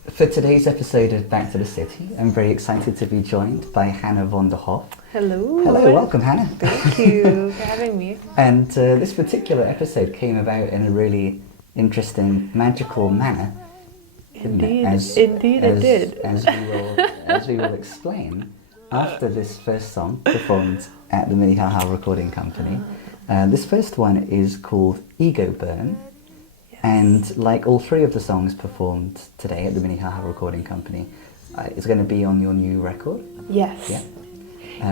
For today's episode of Back to the City, I'm very excited to be joined by Hannah Von Der Hoff. Hello. Hello, welcome Hannah. Thank you for having me. And this particular episode came about in a really interesting, magical manner. Indeed, it did. As we will explain, after this first song performed at the Minnehaha Recording Company, this first one is called Ego Burn. Yes. And like all three of the songs performed today at the Minnehaha Recording Company, it's going to be on your new record? Yes. Yeah.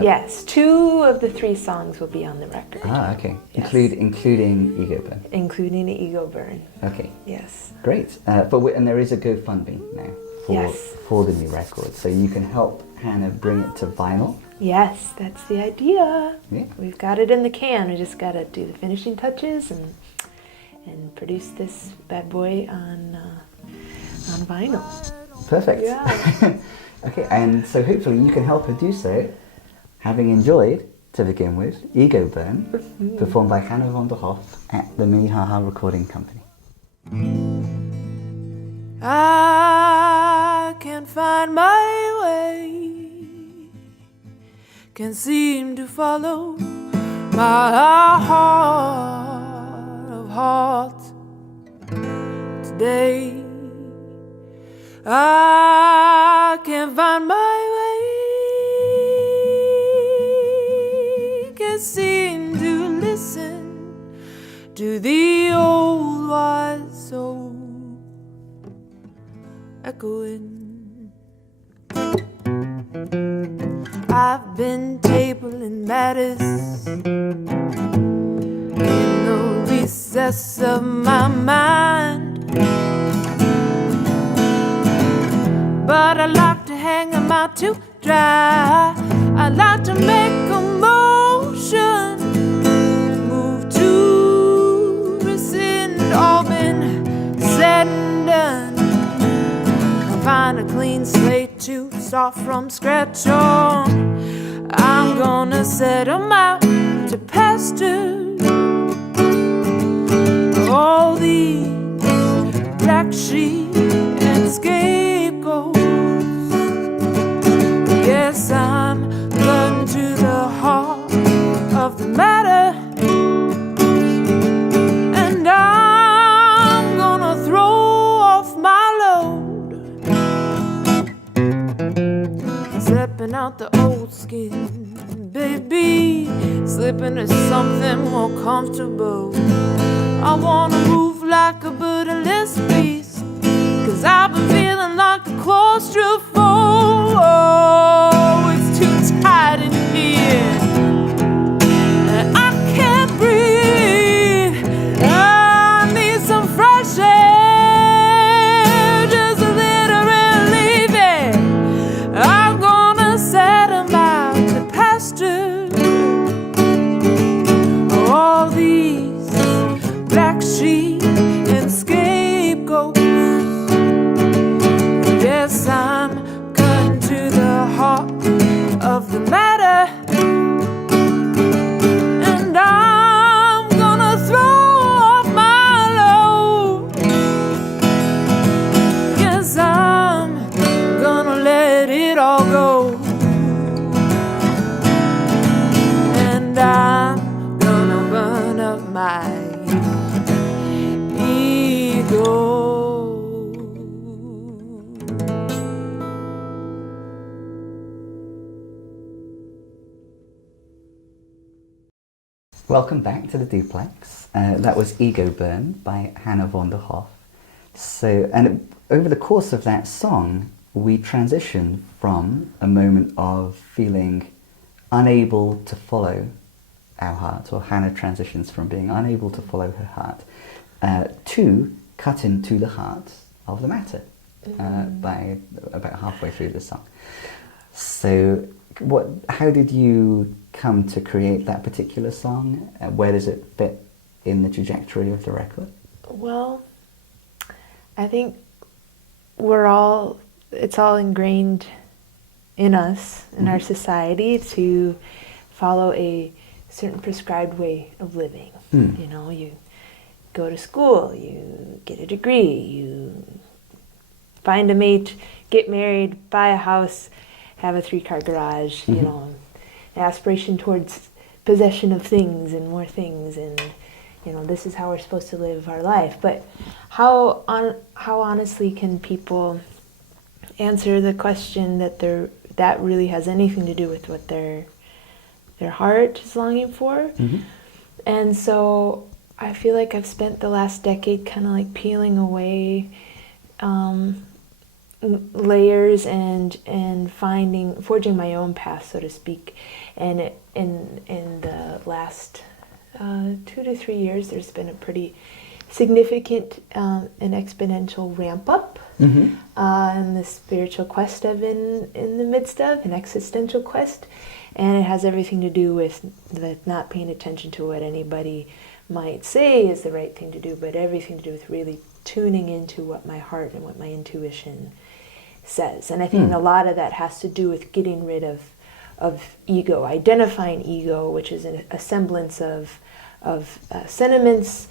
Yes, 2 of the 3 songs will be on the record. Ah, okay. Yes. Including Ego Burn. Including the Ego Burn. Okay. Yes. Great. And there is a GoFundMe now for the new record, so you can help Hannah bring it to vinyl. Yes, that's the idea. Yeah. We've got it in the can. We just got to do the finishing touches and produce this bad boy on vinyl. Perfect. Yeah. Okay, and so hopefully you can help her do so, having enjoyed, to begin with, Ego Burn, performed by Hannah Von Der Hoff at the Minnehaha Recording Company. I can't find my way, can't seem to follow my heart of hearts today. I can't find my way, can't seem to listen to the old wise soul echoing. I've been tabling matters in the recess of my mind, but I like to hang them out to dry. I like to make a motion, move to rescind all been said and done, find a clean slate to start from scratch on. I'm gonna set them out to pasture all these black sheep and scapegoats. Yes, I'm cutting to the heart of the matter, and I'm gonna throw off my load, stepping out the old skin, baby, slipping to something more comfortable. I wanna move like a bird-less beast, 'cause I've been feeling like a claustrophobe. Oh, it's too tight in here, and I can't breathe. I need some fresh air, just a little relief. I'm gonna set them out to pasture all these black sheep and scapegoats. Yes, I'm cutting to the heart of the matter, and I'm gonna throw off my load. Yes, I'm gonna let it all go, and I'm gonna burn up my ego. Welcome back to the Duplex. That was Ego Burn by Hannah Von Der Hoff. So, and over the course of that song, we transition from a moment of feeling unable to follow our heart, or Hannah transitions from being unable to follow her heart, to cut into the heart of the matter by about halfway through the song. So, how did you come to create that particular song? Where does it fit in the trajectory of the record? Well, I think it's all ingrained in us, in our society, to follow a certain prescribed way of living. You know, you go to school, you get a degree, you find a mate, get married, buy a house, have a 3-car garage, you know, an aspiration towards possession of things and more things, and you know, this is how we're supposed to live our life. But how honestly can people answer the question that really has anything to do with what their heart is longing for? And so I feel like I've spent the last decade kind of like peeling away layers and forging my own path, so to speak. And in the last 2 to 3 years, there's been a pretty significant and exponential ramp up in the spiritual quest I've been in the midst of, an existential quest. And it has everything to do with not paying attention to what anybody might say is the right thing to do, but everything to do with really tuning into what my heart and what my intuition says. And I think a lot of that has to do with getting rid of ego, identifying ego, which is a semblance of sentiments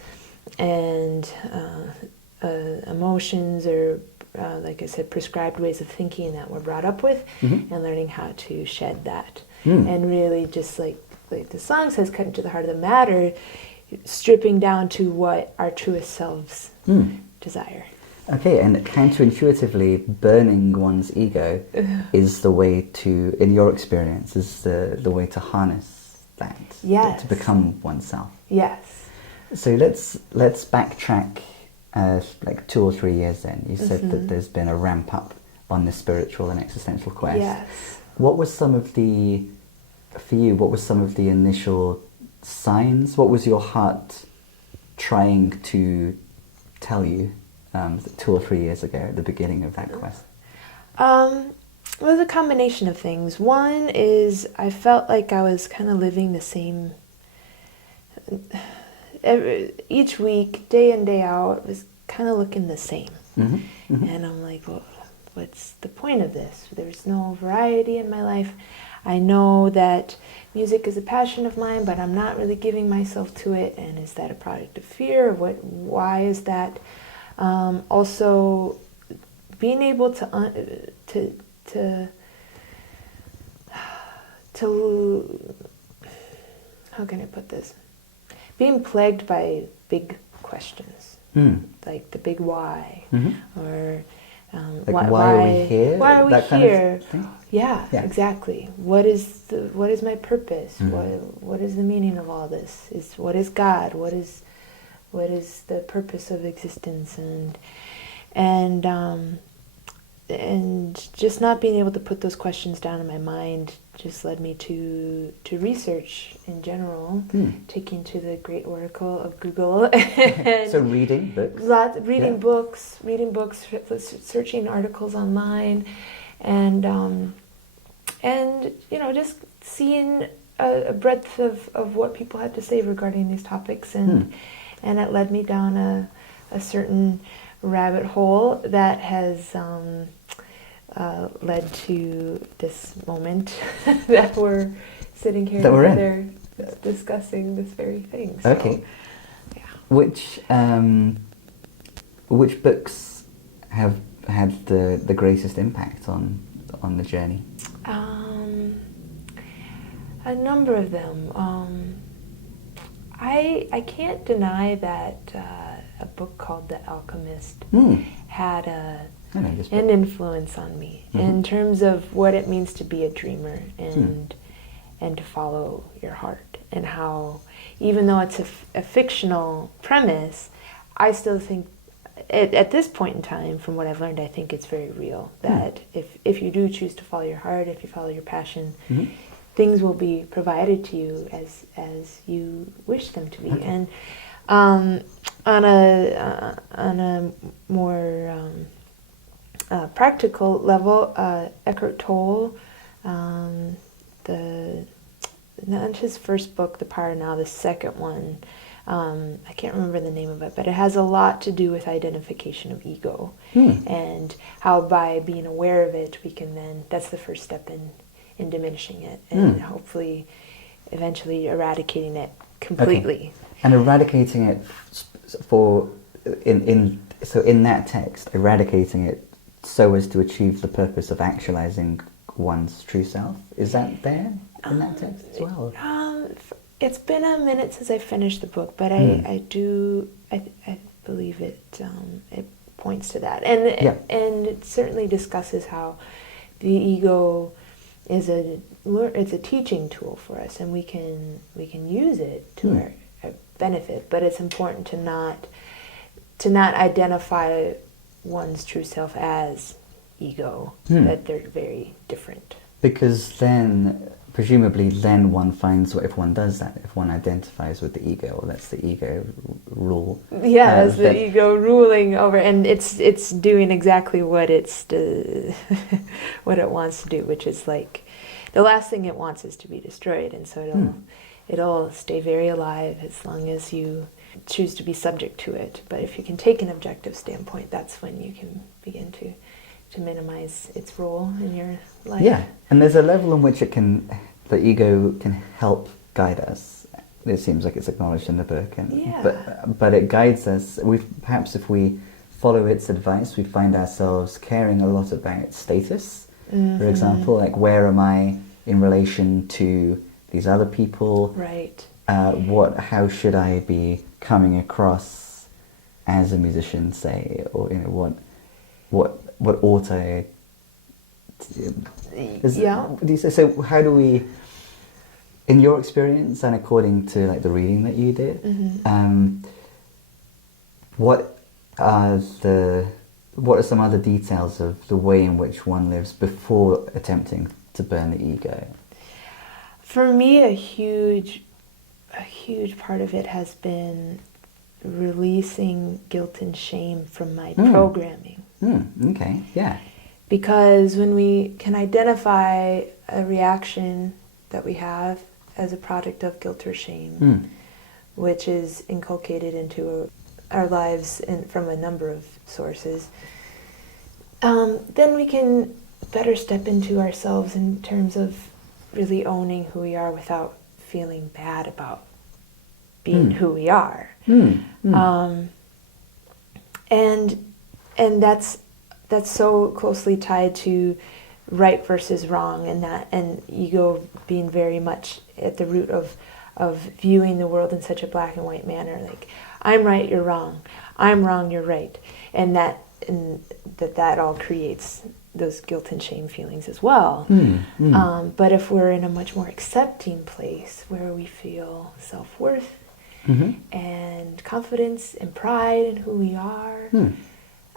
and emotions, or like I said, prescribed ways of thinking that we're brought up with, and learning how to shed that. And really, just like the song says, cut into the heart of the matter, stripping down to what our truest selves desire. Okay, and counterintuitively, burning one's ego is the way to, in your experience, is the way to harness that, to become oneself. Yes. So let's backtrack like 2 or 3 years then. You said that there's been a ramp up on the spiritual and existential quest. Yes. What was some of the initial signs? What was your heart trying to tell you 2 or 3 years ago at the beginning of that quest? It was a combination of things. One is I felt like I was kind of living the same each week, day in, day out, was kind of looking the same. And I'm like, well, what's the point of this? There's no variety in my life. I know that music is a passion of mine, but I'm not really giving myself to it. And is that a product of fear? Why is that? Also, being able to how can I put this? Being plagued by big questions, like the big why, or why are we here? Why are we that here? Kind of thing? Yeah, exactly. What is my purpose? What is the meaning of all this? What is God? What is the purpose of existence? And just not being able to put those questions down in my mind just led me to research in general, taking to the great oracle of Google. So reading books? Reading books, searching articles online, and you know, just seeing a breadth of what people had to say regarding these topics, and it led me down a certain rabbit hole that has led to this moment that we're sitting here together discussing this very thing. So, okay. Yeah. Which books have had the greatest impact on the journey? A number of them. I can't deny that a book called The Alchemist had an influence on me in terms of what it means to be a dreamer and to follow your heart, and how, even though it's a fictional premise, I still think at this point in time, from what I've learned, I think it's very real, that if you do choose to follow your heart, if you follow your passion, things will be provided to you as you wish them to be. And on a more practical level, Eckhart Tolle, not his first book, The Power Now, the second one, I can't remember the name of it, but it has a lot to do with identification of ego, and how by being aware of it, we can then, that's the first step in diminishing it, and hopefully eventually eradicating it completely. Okay. And eradicating it in that text, eradicating it so as to achieve the purpose of actualizing one's true self. Is that there in that text as well? It's been a minute since I finished the book, but I believe it points to that, and it certainly discusses how the ego is it's a teaching tool for us, and we can use it to our benefit. But it's important to not identify one's true self as ego. That they're very different. Because then, presumably, then one finds, if one does that, if one identifies with the ego, well, that's the ego rule. Yeah, it's the ego ruling over, and it's doing exactly what what it wants to do, which is like the last thing it wants is to be destroyed, and so it'll stay very alive as long as you choose to be subject to it. But if you can take an objective standpoint, that's when you can begin to minimize its role in your life. Yeah, and there's a level in which the ego can help guide us. It seems like it's acknowledged in the book, but it guides us. Perhaps if we follow its advice, we find ourselves caring a lot about status. For example, like, where am I in relation to these other people? Right. How should I be coming across as a musician, say, or what ought I? So how do we, in your experience and according to like the reading that you did, what are some other details of the way in which one lives before attempting to burn the ego? For me, a huge part of it has been releasing guilt and shame from my programming. Okay, yeah. Because when we can identify a reaction that we have as a product of guilt or shame, which is inculcated into our lives from a number of sources, then we can better step into ourselves in terms of really owning who we are without feeling bad about being who we are. And that's so closely tied to right versus wrong, and ego being very much at the root of viewing the world in such a black and white manner, like, I'm right, you're wrong, I'm wrong, you're right, and that all creates those guilt and shame feelings as well. But if we're in a much more accepting place where we feel self-worth and confidence and pride in who we are,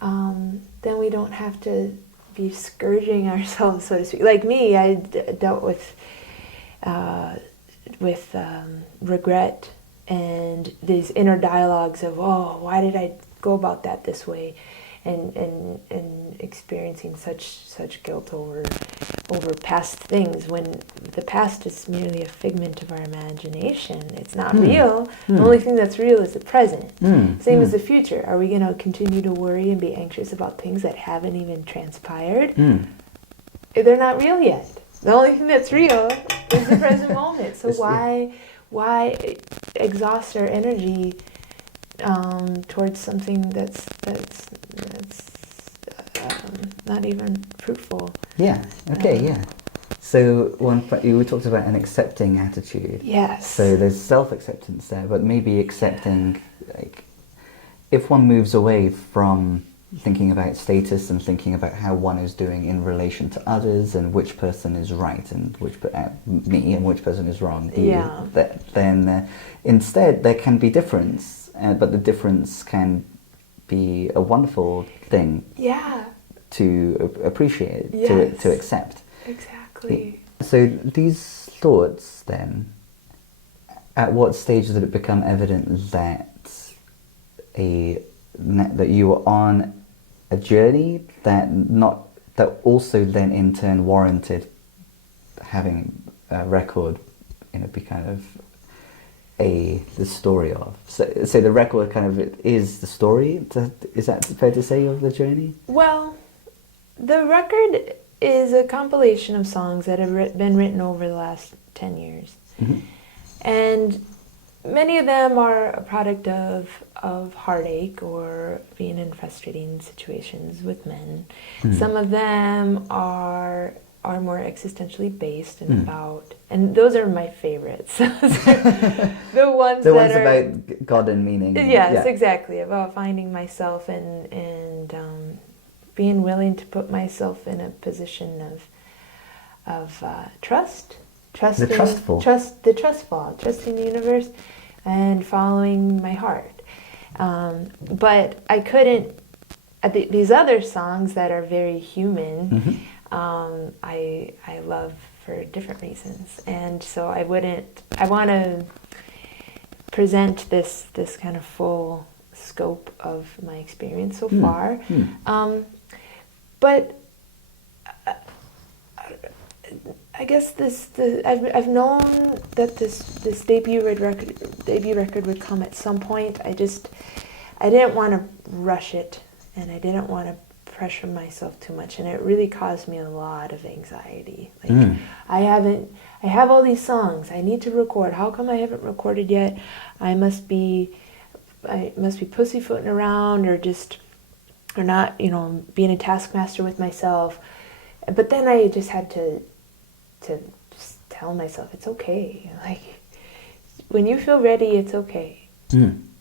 then we don't have to be scourging ourselves, so to speak. Like me, I dealt with regret and these inner dialogues of, oh, why did I go about that this way, and experiencing such guilt over past things, when the past is merely a figment of our imagination. It's not real. The only thing that's real is the present. Same as the future. Are we going to continue to worry and be anxious about things that haven't even transpired? They're not real yet. The only thing that's real is the present moment. So why exhaust our energy towards something that's not even fruitful? Yeah. Okay. Yeah. So we talked about an accepting attitude. Yes. So there's self-acceptance there, but maybe accepting, like, if one moves away from thinking about status and thinking about how one is doing in relation to others and which person is right and which person is wrong, then instead there can be difference, but the difference can be a wonderful thing. Yeah. To appreciate, to accept. Exactly. So these thoughts then, at what stage did it become evident that you were on a journey that also then in turn warranted having a record, be kind of the story of? So the record kind of is the story. Is that fair to say, of the journey? Well, the record is a compilation of songs that have been written over the last 10 years. And many of them are a product of heartache or being in frustrating situations with men. Some of them are more existentially based and about, and those are my favorites. The ones The that ones are about God and meaning. yes, exactly, about finding myself and being willing to put myself in a position of trust. The trustful. Trusting the universe and following my heart. But I couldn't, these other songs that are very human, I love for different reasons. And so I want to present this kind of full scope of my experience so far. But I guess I've known that this debut record would come at some point. I didn't want to rush it, and I didn't want to pressure myself too much, and it really caused me a lot of anxiety. Like I have all these songs I need to record. How come I haven't recorded yet? I must be pussyfooting around or not, being a taskmaster with myself. But then I just had to just tell myself it's okay. Like when you feel ready, it's okay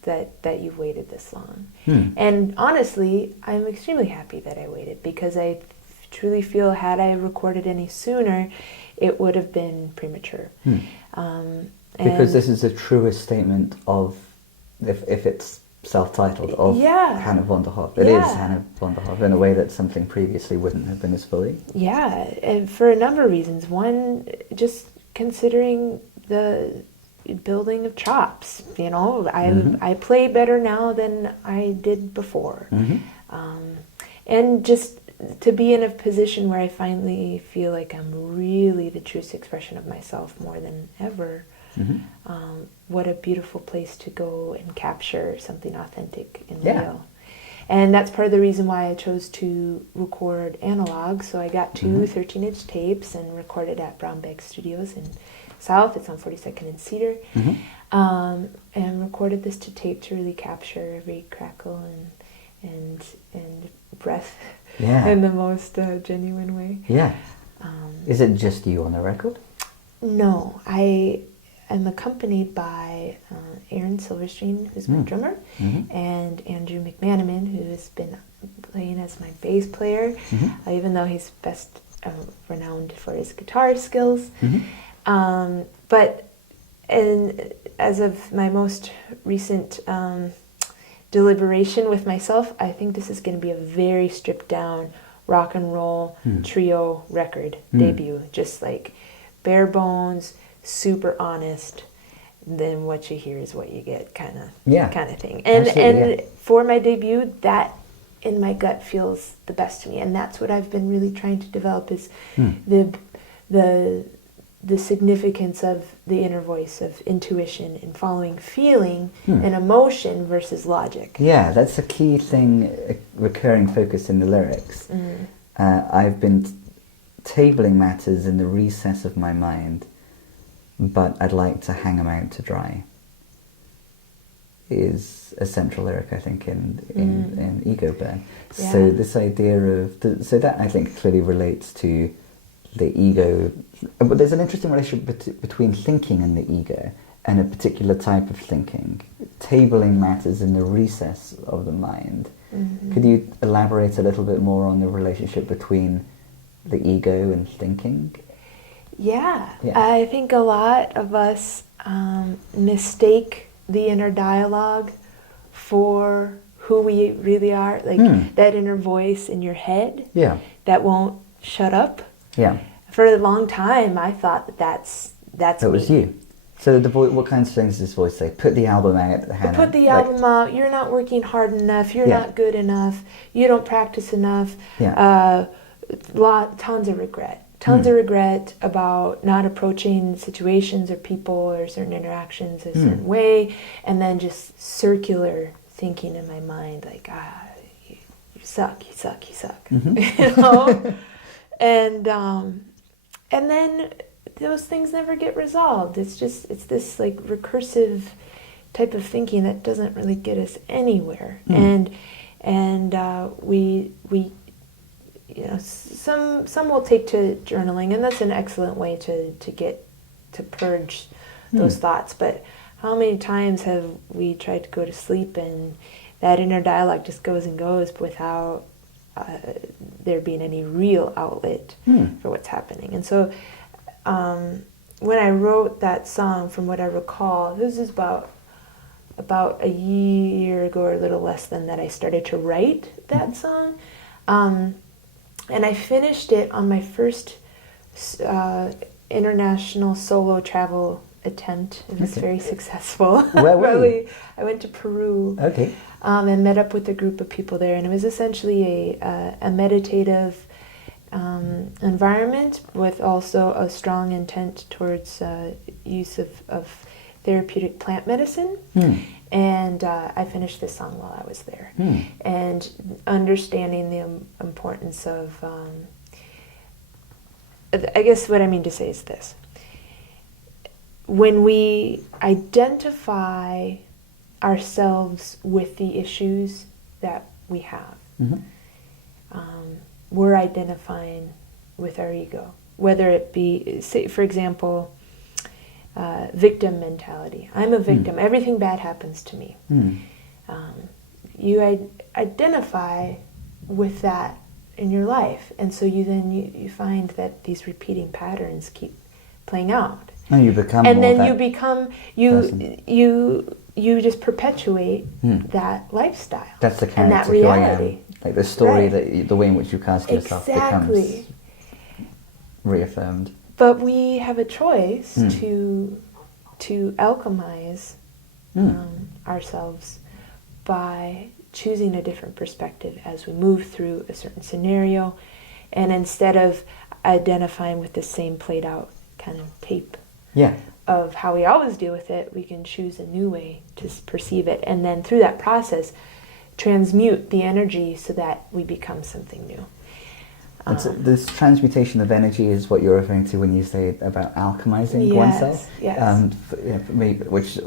that you've waited this long. And honestly, I'm extremely happy that I waited, because I truly feel had I recorded any sooner, it would have been premature. Because this is the truest statement of, if it's self-titled, of Hannah Von Der Hoff. It is Hannah Von Der Hoff in a way that something previously wouldn't have been as fully. Yeah, and for a number of reasons. One, just considering the building of chops. I play better now than I did before. And just to be in a position where I finally feel like I'm really the truest expression of myself more than ever. What a beautiful place to go and capture something authentic and real. And that's part of the reason why I chose to record analog. So I got two 13-inch tapes and recorded at Brown Bag Studios in South. It's on 42nd and Cedar. And recorded this to tape to really capture every crackle and breath in the most genuine way. Is it just you on the record? No, I'm accompanied by Aaron Silverstein, who's my drummer, and Andrew McManaman, who has been playing as my bass player, even though he's best renowned for his guitar skills. But as of my most recent deliberation with myself, I think this is going to be a very stripped down rock and roll trio record debut, just like bare bones, super honest. Then what you hear is what you get, kind of thing. And for my debut, that in my gut feels the best to me, and that's what I've been really trying to develop is the significance of the inner voice, of intuition and following feeling and emotion versus logic. Yeah, that's a key thing, a recurring focus in the lyrics. I've been tabling matters in the recess of my mind, but I'd like to hang them out to dry, is a central lyric, I think, in Ego Burn. So this idea of, so that I think clearly relates to the ego. But there's an interesting relationship between thinking and the ego, and a particular type of thinking, tabling matters in the recess of the mind. Could you elaborate a little bit more on the relationship between the ego and thinking? Yeah, I think a lot of us mistake the inner dialogue for who we really are, like that inner voice in your head that won't shut up. For a long time, I thought that was you. So what kinds of things does this voice say? Put the album out, Hannah. Put the album out. You're not working hard enough. You're not good enough. You don't practice enough. Tons of regret. Tons of regret about not approaching situations or people or certain interactions a certain way, and then just circular thinking in my mind, like, you suck, you suck, you suck, you know? And then those things never get resolved. It's this like recursive type of thinking that doesn't really get us anywhere. And we you know, some will take to journaling, and that's an excellent way to get to purge those thoughts. But how many times have we tried to go to sleep and that inner dialogue just goes and goes without there being any real outlet for what's happening? And so when I wrote that song, from what I recall, this is about a year ago or a little less than that, I started to write that song. And I finished it on my first international solo travel attempt. It was very successful. Where were you? I went to Peru. Okay. And met up with a group of people there, and it was essentially a meditative environment with also a strong intent towards use of therapeutic plant medicine. And I finished this song while I was there. And understanding the importance of, I guess what I mean to say is this. When we identify ourselves with the issues that we have, we're identifying with our ego. Whether it be, say, for example, victim mentality. I'm a victim. Everything bad happens to me. You identify with that in your life, and so you find that these repeating patterns keep playing out. And you become. And more then that you become you just perpetuate that lifestyle. That's the character and that who reality. I am. Like the story Right. the way in which you cast yourself becomes reaffirmed. But we have a choice to alchemize ourselves by choosing a different perspective as we move through a certain scenario, and instead of identifying with the same played out kind of tape of how we always deal with it, we can choose a new way to perceive it, and then through that process transmute the energy so that we become something new. And so this transmutation of energy is what you're referring to when you say about alchemizing oneself? Yes. For me, which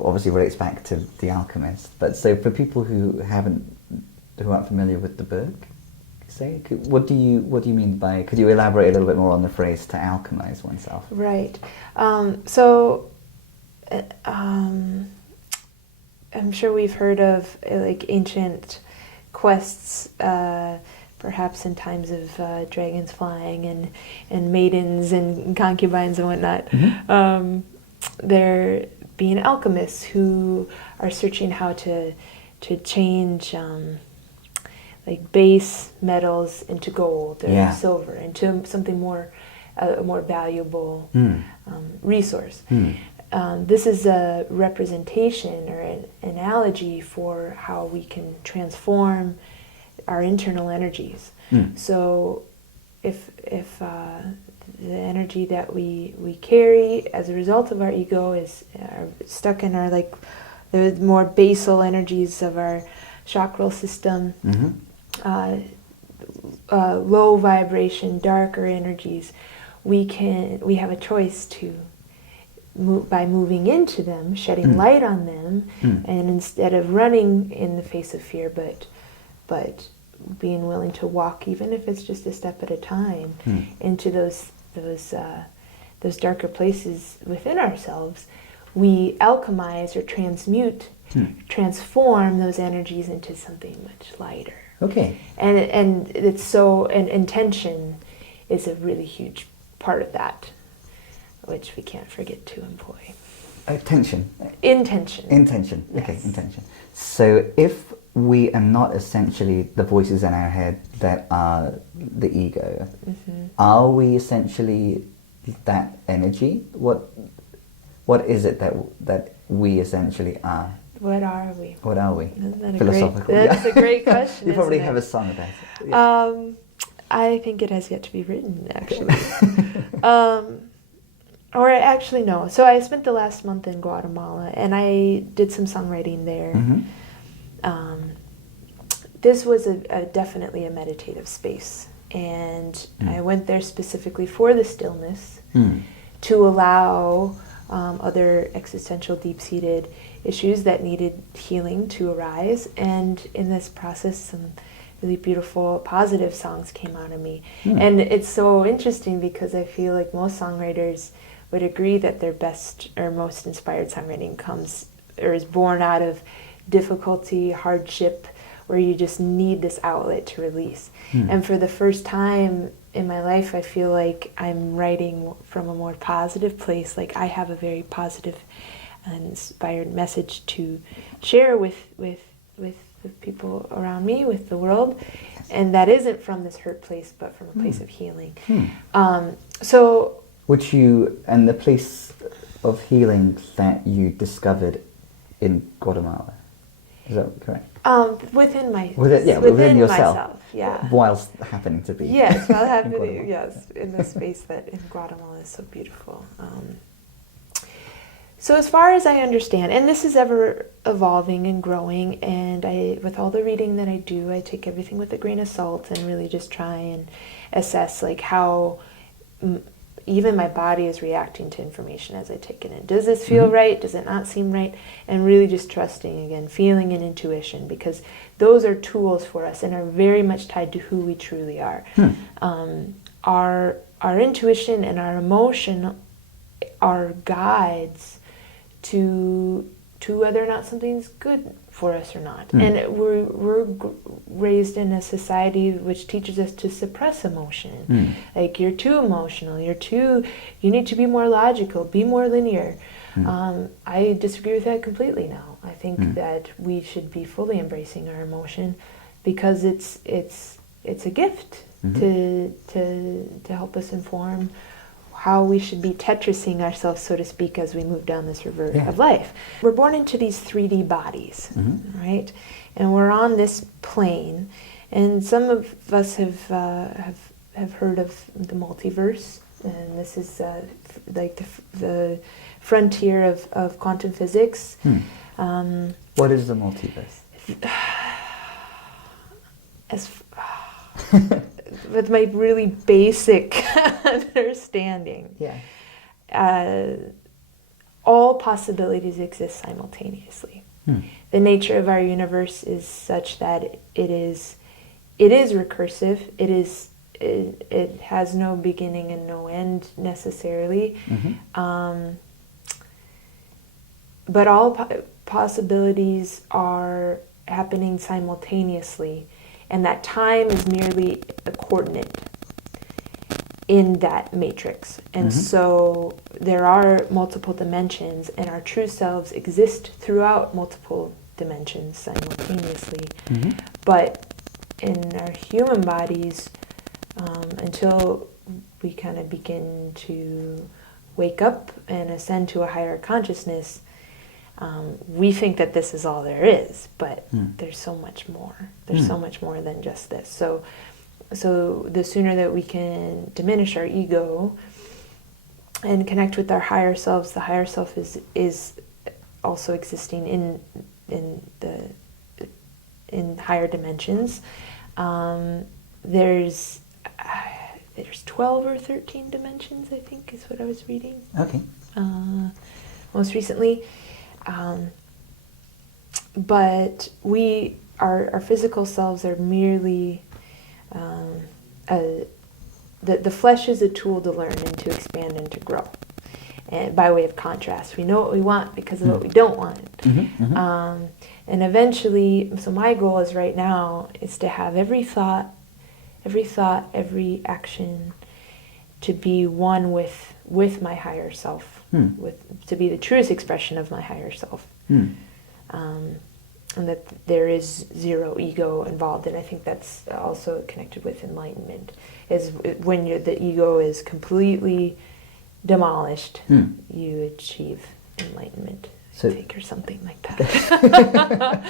obviously relates back to The Alchemist. But so for people who aren't familiar with the book, say, what do you mean by? Could you elaborate a little bit more on the phrase "to alchemize oneself"? Right. I'm sure we've heard of like ancient quests. Perhaps in times of dragons flying and maidens and concubines and whatnot, there being alchemists who are searching how to change like base metals into gold or silver, into something more a more valuable resource. This is a representation or an analogy for how we can transform our internal energies. So if the energy that we carry as a result of our ego is stuck in our the more basal energies of our chakral system, low vibration, darker energies, we have a choice to by moving into them, shedding light on them, and instead of running in the face of fear, but being willing to walk, even if it's just a step at a time, into those darker places within ourselves, we alchemize or transform those energies into something much lighter. Okay. And it's so, and intention is a really huge part of that, which we can't forget to employ. Intention. Intention. Okay, Yes. intention. So if we are not essentially the voices in our head that are the ego, are we essentially that energy? What is it that we essentially are? What are we? What are we? Isn't that Philosophical. That's a great question. You probably isn't have it? a song about it. Yeah. I think it has yet to be written, actually. Or actually, no. So I spent the last month in Guatemala, and I did some songwriting there. This was definitely a meditative space, and I went there specifically for the stillness, to allow other existential deep-seated issues that needed healing to arise. And in this process, some really beautiful, positive songs came out of me. And it's so interesting because I feel like most songwriters would agree that their best or most inspired songwriting comes or is born out of difficulty, hardship, where you just need this outlet to release. And for the first time in my life, I feel like I'm writing from a more positive place. Like I have a very positive and inspired message to share with the people around me, with the world. And that isn't from this hurt place, but from a place of healing. So Which you, and the place of healing that you discovered in Guatemala, is that correct? Within within yourself, myself, yeah. Whilst happening to be. Yes, while happening, Guatemala. yes, in the space that in Guatemala is so beautiful. So as far as I understand, and this is ever evolving and growing, and with all the reading that I do, I take everything with a grain of salt and really just try and assess like how even my body is reacting to information as I take it in. Does this feel right? Does it not seem right? And really just trusting again, feeling and intuition, because those are tools for us and are very much tied to who we truly are. Our intuition and our emotion are guides to whether or not something's good for us or not. And we're raised in a society which teaches us to suppress emotion. Like you're too emotional, you need to be more logical, be more linear. I disagree with that completely now. I think that we should be fully embracing our emotion because it's a gift to help us inform how we should be Tetrising ourselves, so to speak, as we move down this river of life. We're born into these 3D bodies, right? And we're on this plane, and some of us have heard of the multiverse, and this is like the frontier of quantum physics. What is the multiverse? With my really basic understanding, all possibilities exist simultaneously. The nature of our universe is such that it is recursive. It has no beginning and no end necessarily. But all possibilities are happening simultaneously. And that time is merely a coordinate in that matrix. And so there are multiple dimensions, and our true selves exist throughout multiple dimensions simultaneously. But in our human bodies, until we kind of begin to wake up and ascend to a higher consciousness, we think that this is all there is, but there's so much more. There's so much more than just this. So the sooner that we can diminish our ego and connect with our higher selves, the higher self is also existing in higher dimensions. There's 12 or 13 dimensions, I think, is what I was reading. Okay. Most recently. But our physical selves are merely, the flesh is a tool to learn and to expand and to grow. And by way of contrast, we know what we want because of what we don't want. And eventually, so my goal is right now is to have every thought, every action to be one with my higher self. To be the truest expression of my higher self. And that there is zero ego involved. And I think that's also connected with enlightenment, is when the ego is completely demolished, you achieve enlightenment, I think, or something like that.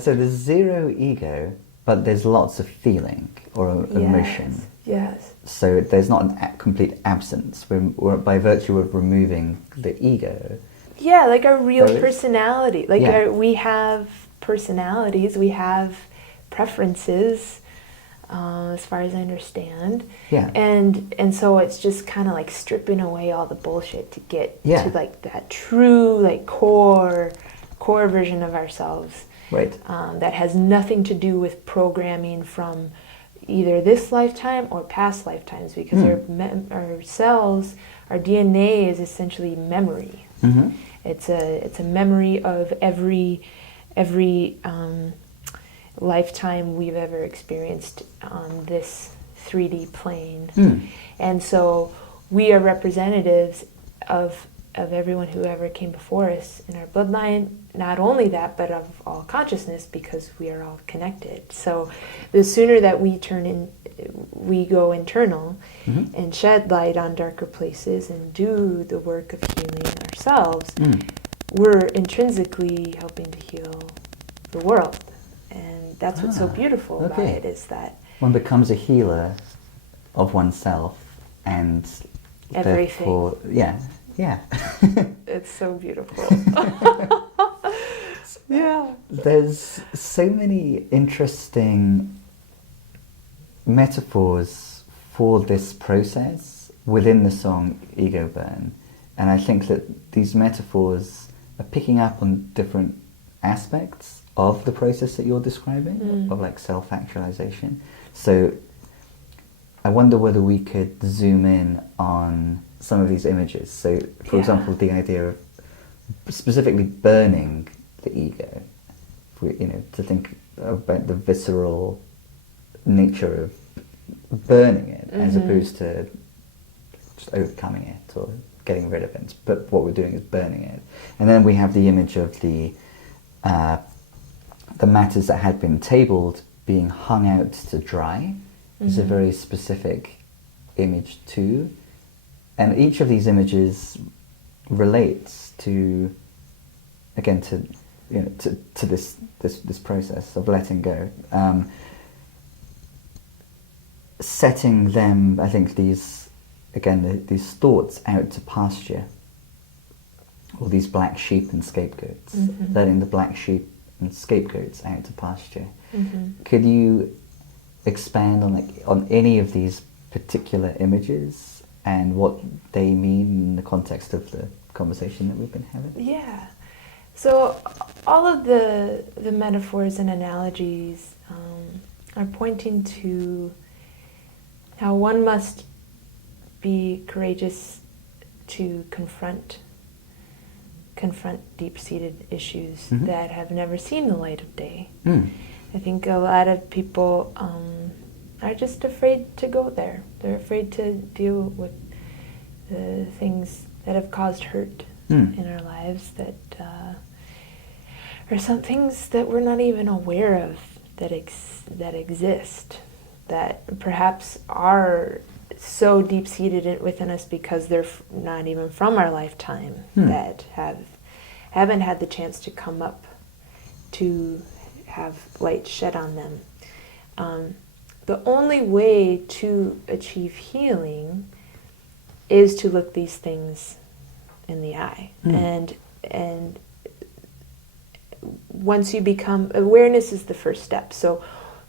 So there's zero ego, but there's lots of feeling or emotion. Yes. So there's not a complete absence. We're by virtue of removing the ego. Yeah, like our real personality. Like we have personalities, we have preferences, as far as I understand. Yeah. And so it's just kind of like stripping away all the bullshit to get Yeah. to like that true like core version of ourselves. Right. That has nothing to do with programming from either this lifetime or past lifetimes, because our cells, our DNA is essentially memory. Mm-hmm. It's a memory of every lifetime we've ever experienced on this 3D plane. And so we are representatives of everyone who ever came before us in our bloodline. Not only that, but of all consciousness, because we are all connected. So the sooner that we go internal and shed light on darker places and do the work of healing ourselves, we're intrinsically helping to heal the world. And that's what's so beautiful about it, is that one becomes a healer of oneself and everything. therefore, yeah. It's so beautiful. Yeah. There's so many interesting metaphors for this process within the song Ego Burn, and I think that these metaphors are picking up on different aspects of the process that you're describing, of like self-actualization. So I wonder whether we could zoom in on some of these images. So, for example, the idea of specifically burning the ego, if we, to think about the visceral nature of burning it, as opposed to just overcoming it or getting rid of it. But what we're doing is burning it. And then we have the image of the matters that had been tabled being hung out to dry. It's a very specific image too. And each of these images relates to, again, to this process of letting go. Setting them, I think, these thoughts out to pasture, or these black sheep and scapegoats, letting the black sheep and scapegoats out to pasture. Could you expand on any of these particular images and what they mean in the context of the conversation that we've been having? Yeah. So all of the metaphors and analogies are pointing to how one must be courageous to confront deep-seated issues that have never seen the light of day. I think a lot of people are just afraid to go there. They're afraid to deal with the things that have caused hurt in our lives, that are some things that we're not even aware of that exist, that perhaps are so deep-seated within us because they're not even from our lifetime, that haven't had the chance to come up to have light shed on them. The only way to achieve healing is to look these things in the eye. And once you become, awareness is the first step. So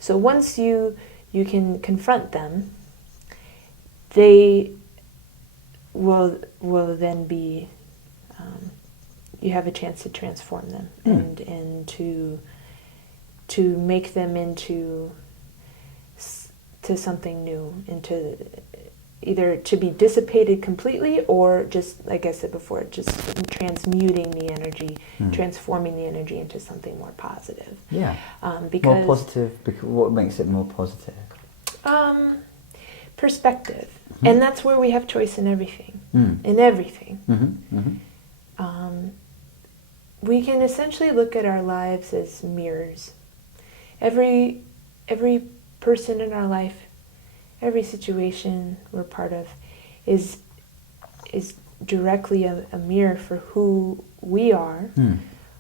once you can confront them, they will then be, you have a chance to transform them and to make them into something new, into either to be dissipated completely, or just, like I said before, just transmuting the energy, transforming the energy into something more positive. Yeah. Because more positive. Because what makes it more positive? Perspective, and that's where we have choice in everything. In everything. We can essentially look at our lives as mirrors. Every person in our life, every situation we're part of, is directly a mirror for who we are,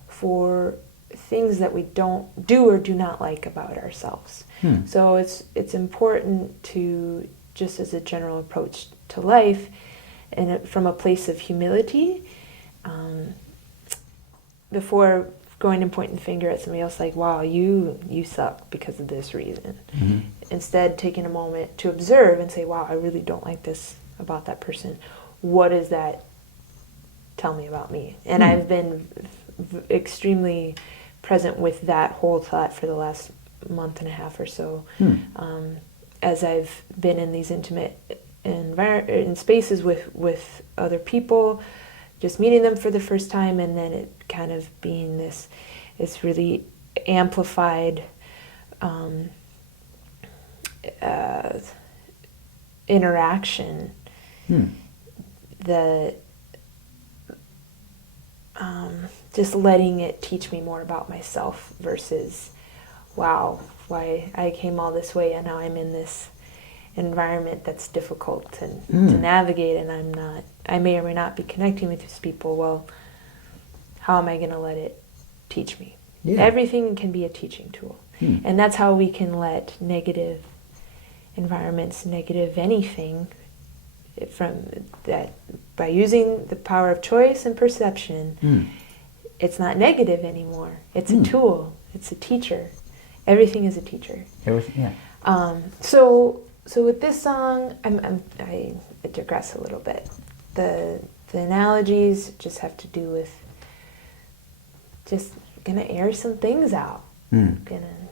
for things that we don't do or do not like about ourselves. So it's important to, just as a general approach to life, and from a place of humility, before going and pointing the finger at somebody else like, wow, you suck because of this reason. Mm-hmm. Instead, taking a moment to observe and say, wow, I really don't like this about that person. What does that tell me about me? And I've been extremely present with that whole thought for the last month and a half or so, as I've been in these intimate in spaces with other people, just meeting them for the first time, and then it kind of being this really amplified interaction that just letting it teach me more about myself versus, wow, why I came all this way and now I'm in this environment that's difficult to navigate, and I may or may not be connecting with these people. Well, how am I going to let it teach me? Yeah. Everything can be a teaching tool. And that's how we can let negative environments, negative anything, from that, by using the power of choice and perception, it's not negative anymore. It's a tool. It's a teacher. Everything is a teacher. Everything, yeah. So with this song, I digress a little bit. The analogies just have to do with just gonna air some things out. Gonna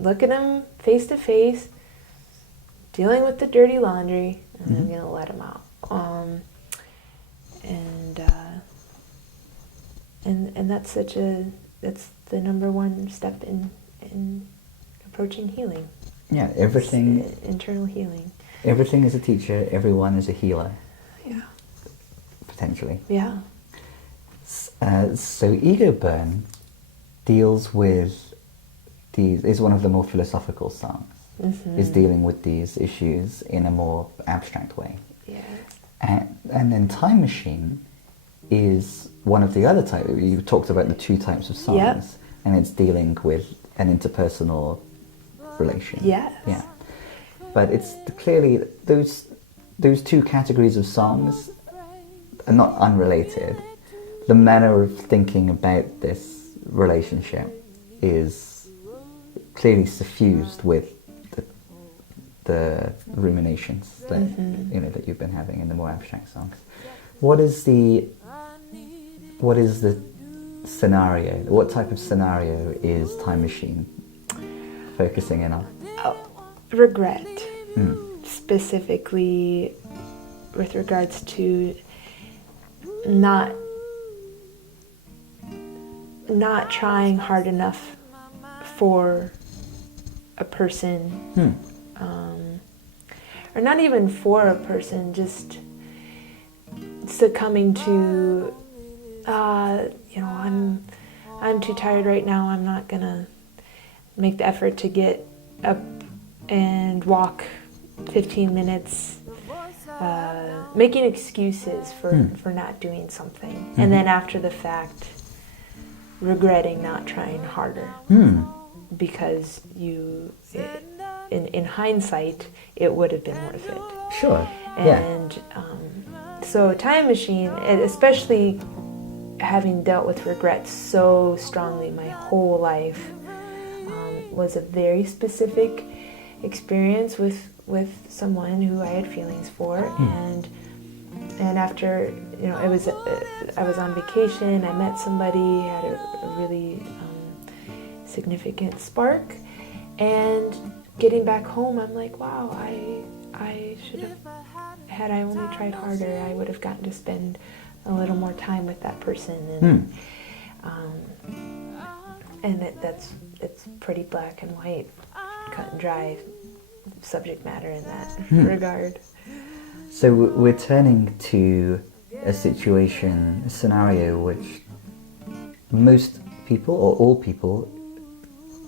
look at them face to face, dealing with the dirty laundry, and I'm gonna let them out. And that's that's the number one step in approaching healing. Yeah, everything. It's internal healing. Everything is a teacher. Everyone is a healer. Yeah. Potentially. Yeah. So Ego Burn deals with these. Is one of the more philosophical songs. Is dealing with these issues in a more abstract way. Yeah. And then Time Machine is one of the other types. You talked about the two types of songs, and it's dealing with an interpersonal relation. Yes. Yeah. But it's clearly those two categories of songs are not unrelated. The manner of thinking about this relationship is clearly suffused with the ruminations that that you've been having in the more abstract songs. What is the scenario? What type of scenario is Time Machine focusing in on? Regret, specifically with regards to not trying hard enough for a person, or not even for a person, just succumbing to, I'm too tired right now, I'm not gonna make the effort to get up and walk 15 minutes, making excuses for not doing something, and then after the fact regretting not trying harder, because in hindsight it would have been worth it. Sure. And so Time Machine, especially having dealt with regret so strongly my whole life, was a very specific experience with someone who I had feelings for, and after I was on vacation, I met somebody, had a really significant spark, and getting back home, I'm like, wow, I should have, had I only tried harder, I would have gotten to spend a little more time with that person, and it's pretty black and white, cut and dry subject matter in that regard. So we're turning to a scenario which most people, or all people,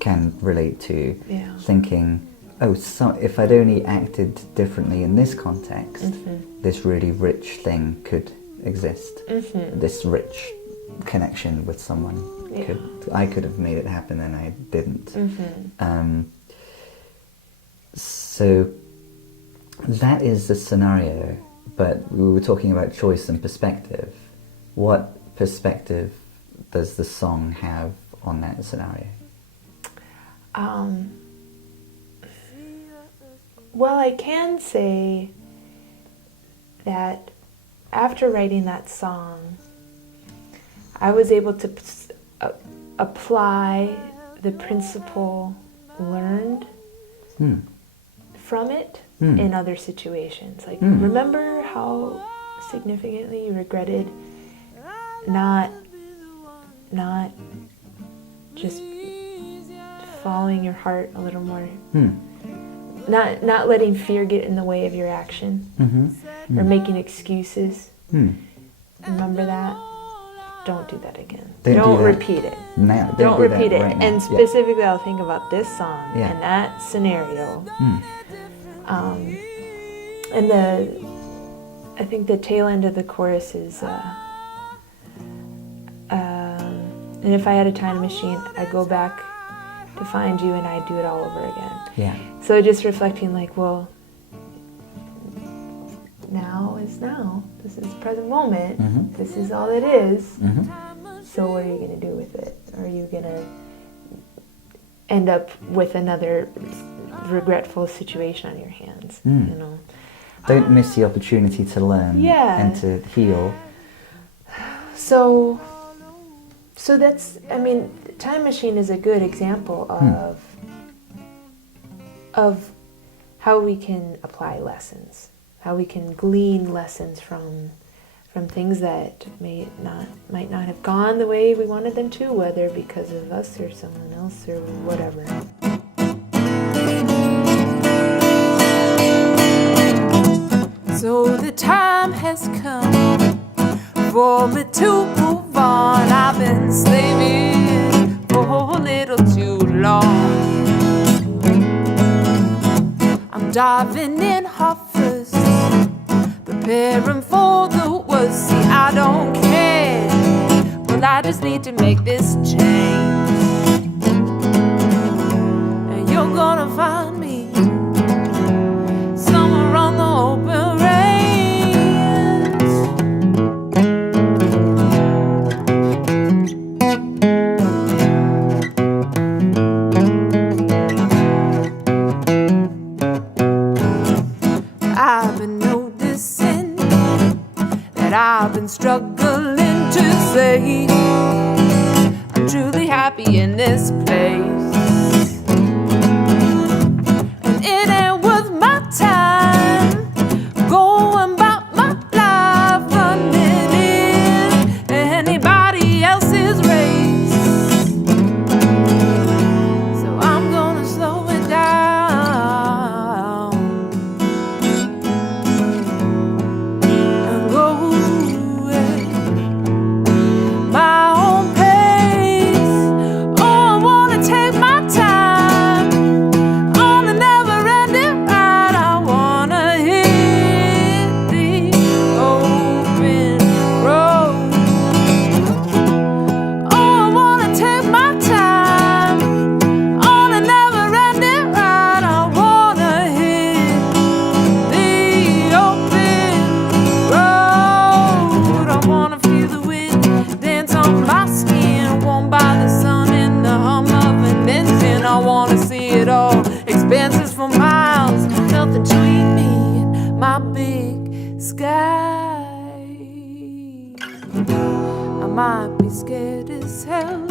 can relate to, thinking, if I'd only acted differently in this context, this really rich thing could exist. This rich connection with someone, I could have made it happen and I didn't. So that is the scenario, but we were talking about choice and perspective. What perspective does the song have on that scenario? Well, I can say that after writing that song, I was able to apply the principle learned from it in other situations. Like, remember how significantly you regretted not just following your heart a little more, not letting fear get in the way of your action, or making excuses. Remember that? Don't do that again. Don't repeat it. No, don't repeat it. Right now. And specifically, I'll think about this song Yeah. and that scenario. And I think the tail end of the chorus is, and if I had a time machine, I'd go back to find you and I'd do it all over again. Yeah. So just reflecting like, well, now is now. This is present moment. This is all it is. So what are you going to do with it? Are you going to end up with another regretful situation on your hands? You know. Don't miss the opportunity to learn and to heal. So that's, I mean, Time Machine is a good example of how we can apply lessons, how we can glean lessons from things that might not have gone the way we wanted them to, whether because of us or someone else or whatever. So the time has come for me to move on. I've been slaving for a little too long. I'm diving in heart first, preparing for the worst. See, I don't care, well, I just need to make this change. And you're gonna find me somewhere on the open range. I've been noticing that I've been struggling to say I'm truly happy in this place. And it ain't worth my time going about my life running in anybody else's race. So I'm gonna slow it down and go at my own pace. Oh, I wanna take my time on a never-ending ride. I wanna hit the open road. Oh, I wanna take my time on a never-ending ride. I wanna hit the open road. I wanna feel the wind dance on my skin, warmed by the sun and the hum of an engine. I wanna see it all, expanses for miles, nothing between me and my big sky. I might be scared as hell